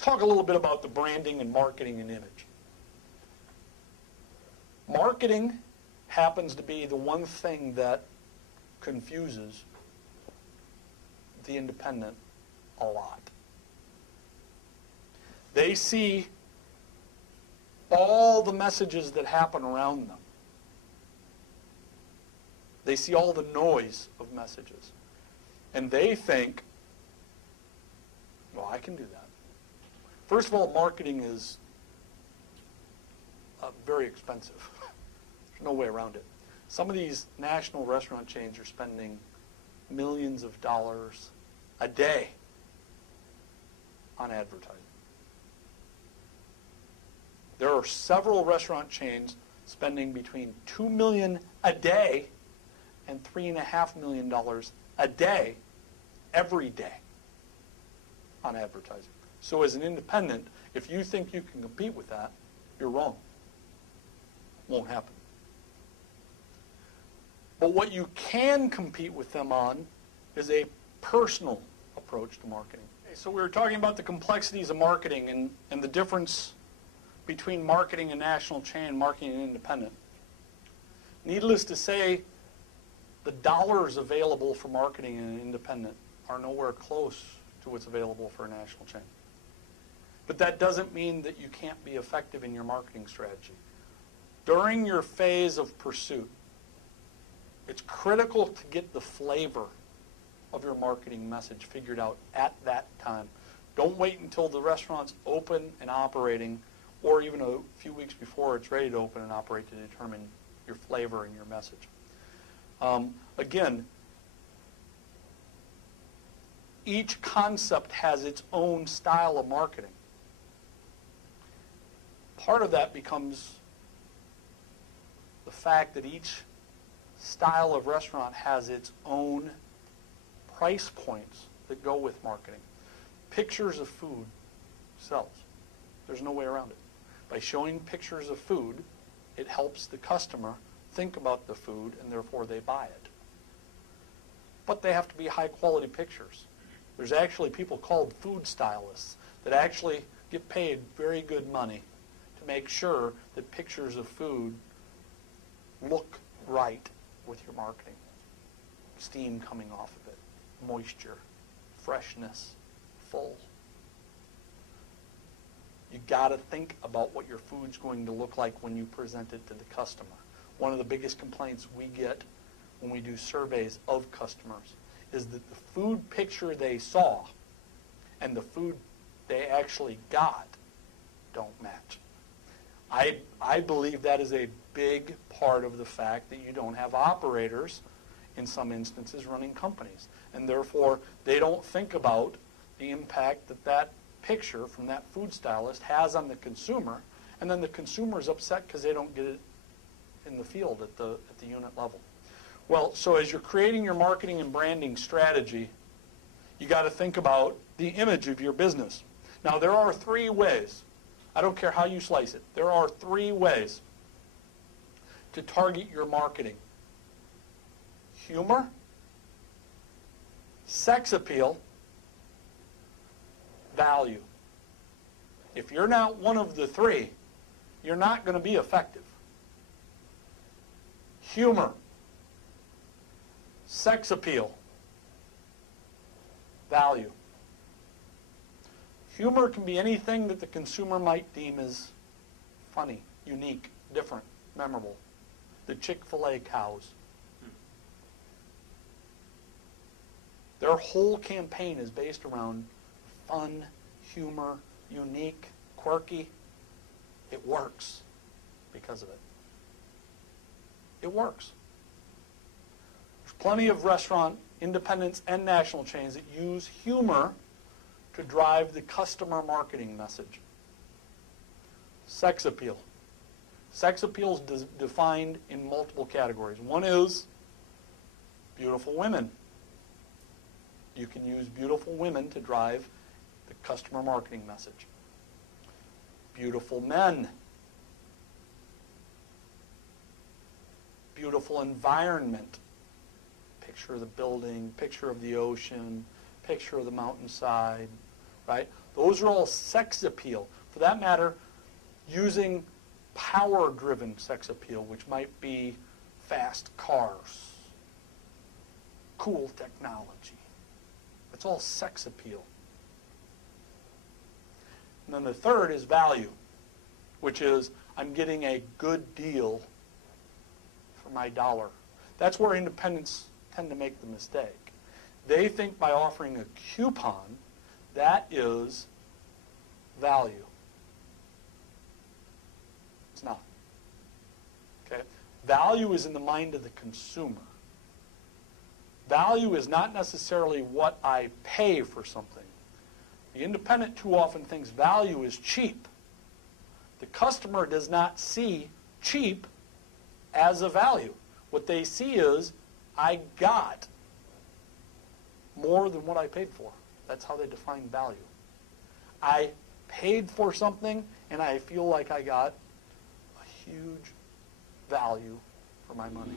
Let's talk a little bit about the branding and marketing and image. Marketing happens to be the one thing that confuses the independent a lot. They see all the messages that happen around them. They see all the noise of messages. And they think, well, I can do that. First of all, marketing is very expensive. There's no way around it. Some of these national restaurant chains are spending millions of dollars a day on advertising. There are several restaurant chains spending between $2 million a day and $3.5 million a day, every day, on advertising. So as an independent, if you think you can compete with that, you're wrong. Won't happen. But what you can compete with them on is a personal approach to marketing. Okay, so we were talking about the complexities of marketing and the difference between marketing and national chain, marketing and independent. Needless to say, the dollars available for marketing and independent are nowhere close to what's available for a national chain. But that doesn't mean that you can't be effective in your marketing strategy. During your phase of pursuit, it's critical to get the flavor of your marketing message figured out at that time. Don't wait until the restaurant's open and operating, or even a few weeks before it's ready to open and operate, to determine your flavor and your message. Again, each concept has its own style of marketing. Part of that becomes the fact that each style of restaurant has its own price points that go with marketing. Pictures of food sells. There's no way around it. By showing pictures of food, it helps the customer think about the food, and therefore they buy it. But they have to be high-quality pictures. There's actually people called food stylists that actually get paid very good money to make sure that pictures of food look right with your marketing. Steam coming off of it, moisture, freshness, full. You got to think about what your food's going to look like when you present it to the customer. One of the biggest complaints we get when we do surveys of customers is that the food picture they saw and the food they actually got don't match. I believe that is a big part of the fact that you don't have operators, in some instances, running companies. And therefore, they don't think about the impact that that picture from that food stylist has on the consumer, and then the consumer is upset because they don't get it in the field at the unit level. Well, so as you're creating your marketing and branding strategy, you got to think about the image of your business. Now, there are three ways. I don't care how you slice it. There are three ways to target your marketing: humor, sex appeal, value. If you're not one of the three, you're not going to be effective. Humor, sex appeal, value. Humor can be anything that the consumer might deem as funny, unique, different, memorable. The Chick-fil-A cows. Their whole campaign is based around fun, humor, unique, quirky. It works because of it. It works. There's plenty of restaurant independents and national chains that use humor to drive the customer marketing message. Sex appeal. Sex appeal is defined in multiple categories. One is beautiful women. You can use beautiful women to drive the customer marketing message. Beautiful men. Beautiful environment. Picture of the building, picture of the ocean, picture of the mountainside, right? Those are all sex appeal. For that matter, using power-driven sex appeal, which might be fast cars, cool technology. It's all sex appeal. And then the third is value, which is I'm getting a good deal for my dollar. That's where independents tend to make the mistake. They think by offering a coupon, that is value. It's not. Okay? Value is in the mind of the consumer. Value is not necessarily what I pay for something. The independent too often thinks value is cheap. The customer does not see cheap as a value. What they see is, I got more than what I paid for. That's how they define value. I paid for something, and I feel like I got a huge value for my money.